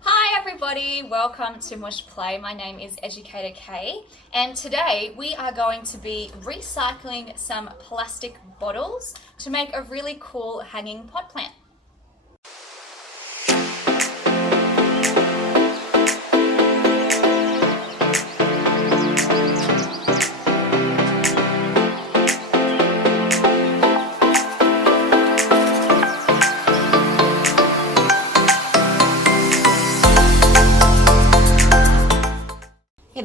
Hi everybody, welcome to Mush Play. My name is Educator Kay, and today we are going to be recycling some plastic bottles to make a really cool hanging pot plant.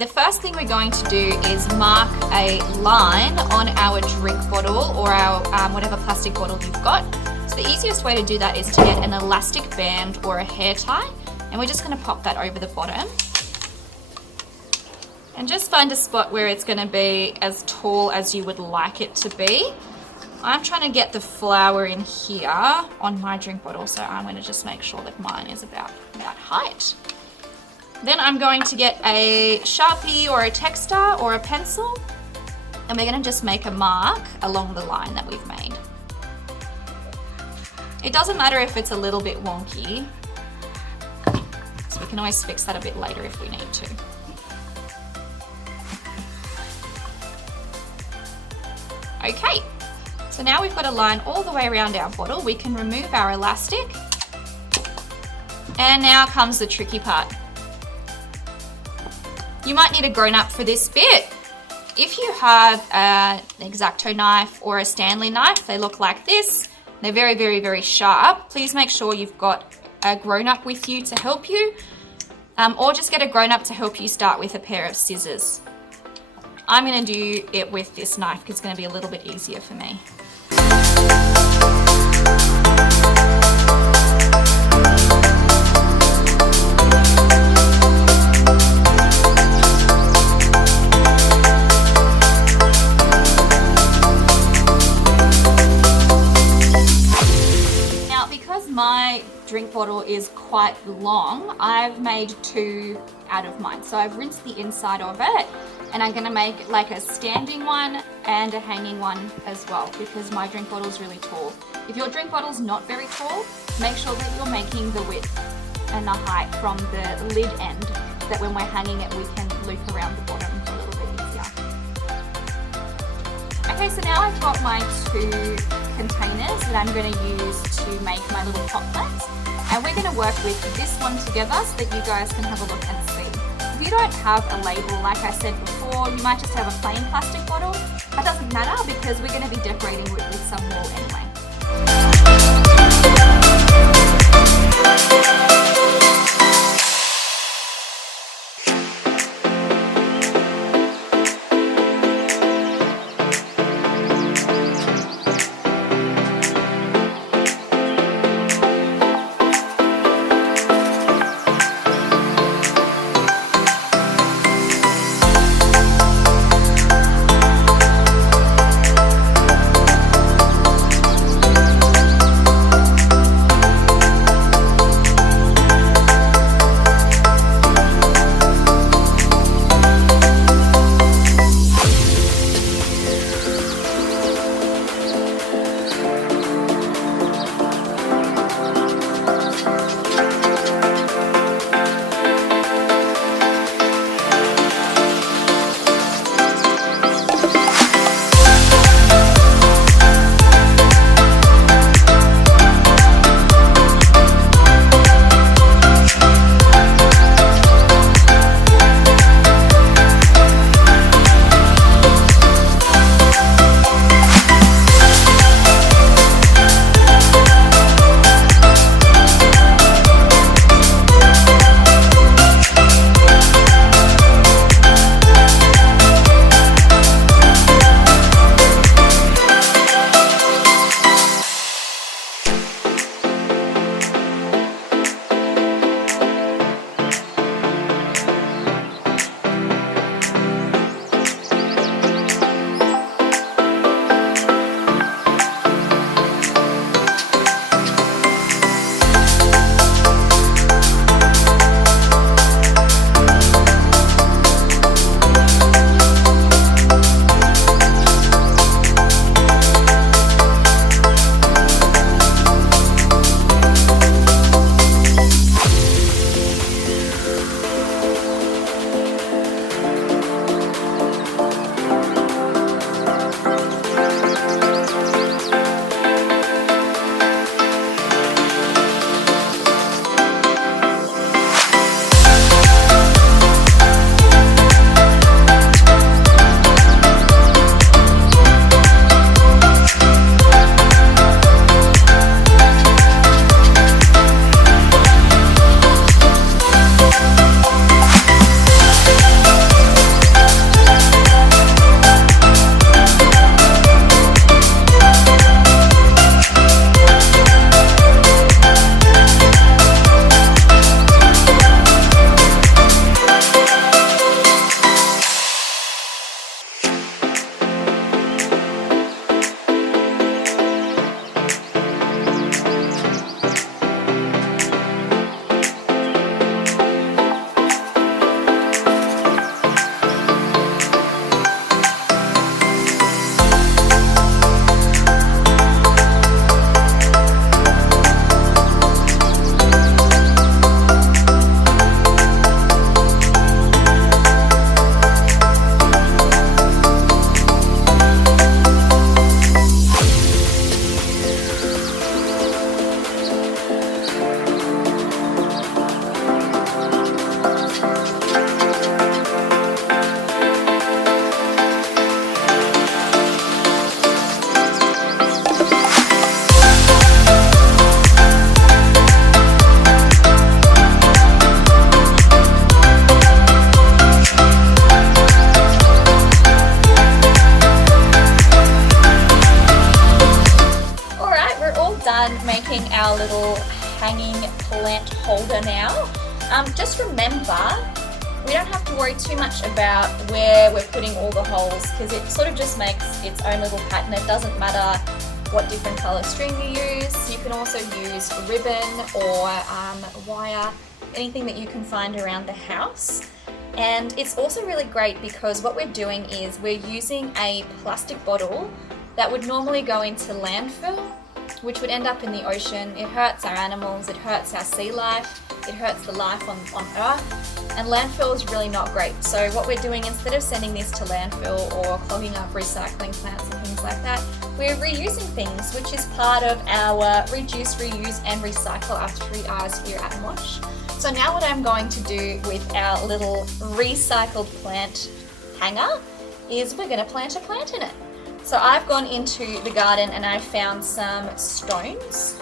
The first thing we're going to do is mark a line on our drink bottle or our whatever plastic bottle you've got. So the easiest way to do that is to get an elastic band or a hair tie, and we're just going to pop that over the bottom. And just find a spot where it's going to be as tall as you would like it to be. I'm trying to get the flower in here on my drink bottle, so I'm going to just make sure that mine is about that height. Then I'm going to get a Sharpie or a texter or a pencil, and we're going to just make a mark along the line that we've made. It doesn't matter if it's a little bit wonky, so we can always fix that a bit later if we need to. Okay, so now we've got a line all the way around our bottle. We can remove our elastic, and now comes the tricky part. You might need a grown-up for this bit. If you have an X-Acto knife or a Stanley knife, they look like this. They're very, very, very sharp. Please make sure you've got a grown-up with you to help you, or just get a grown-up to help you start with a pair of scissors. I'm gonna do it with this knife because it's gonna be a little bit easier for me. My drink bottle is quite long. I've made two out of mine. So I've rinsed the inside of it, and I'm gonna make like a standing one and a hanging one as well because my drink bottle is really tall. If your drink bottle is not very tall, make sure that you're making the width and the height from the lid end, that when we're hanging it we can loop around the bottom a little bit easier. Okay, so now I've got my two containers that I'm going to use to make my little pot plants, and we're going to work with this one together so that you guys can have a look and see. If you don't have a label, like I said before, you might just have a plain plastic bottle. That doesn't matter because we're going to be decorating with some wool anyway. just remember, we don't have to worry too much about where we're putting all the holes, because it sort of just makes its own little pattern. It doesn't matter what different color string you use. You can also use ribbon or wire, anything that you can find around the house. And it's also really great because what we're doing is we're using a plastic bottle that would normally go into landfill, which would end up in the ocean. It hurts our animals, it hurts our sea life, it hurts the life on Earth, and landfill is really not great. So what we're doing, instead of sending this to landfill or clogging up recycling plants and things like that, we're reusing things, which is part of our reduce, reuse and recycle, our 3 R's here at Mosh. So now what I'm going to do with our little recycled plant hanger is we're going to plant a plant in it. So I've gone into the garden and I found some stones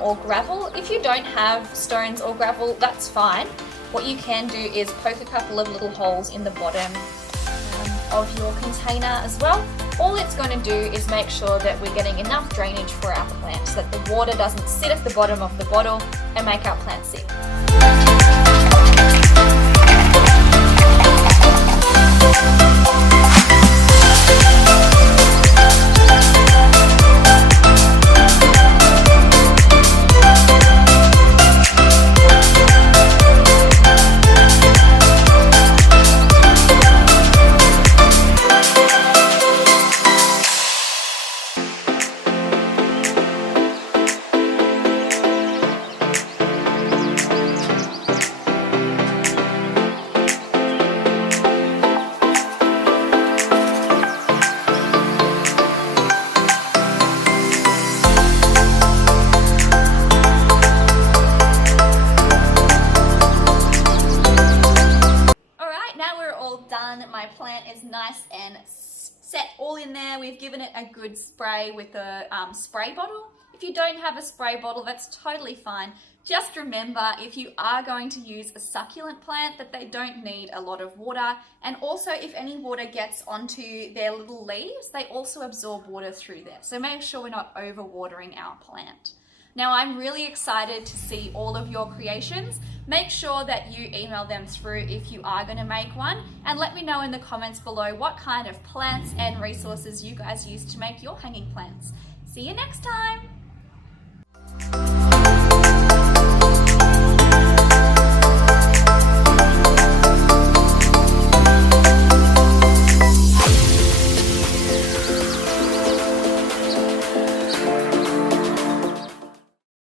or gravel. If you don't have stones or gravel, that's fine. What you can do is poke a couple of little holes in the bottom of your container as well. All it's going to do is make sure that we're getting enough drainage for our plant so that the water doesn't sit at the bottom of the bottle and make our plant sick. My plant is nice and set all in there. We've given it a good spray with a spray bottle. If you don't have a spray bottle, that's totally fine. Just remember, if you are going to use a succulent plant, that they don't need a lot of water. And also, if any water gets onto their little leaves, they also absorb water through there. So make sure we're not overwatering our plant. Now, I'm really excited to see all of your creations. Make sure that you email them through if you are going to make one, and let me know in the comments below what kind of plants and resources you guys use to make your hanging plants. See you next time!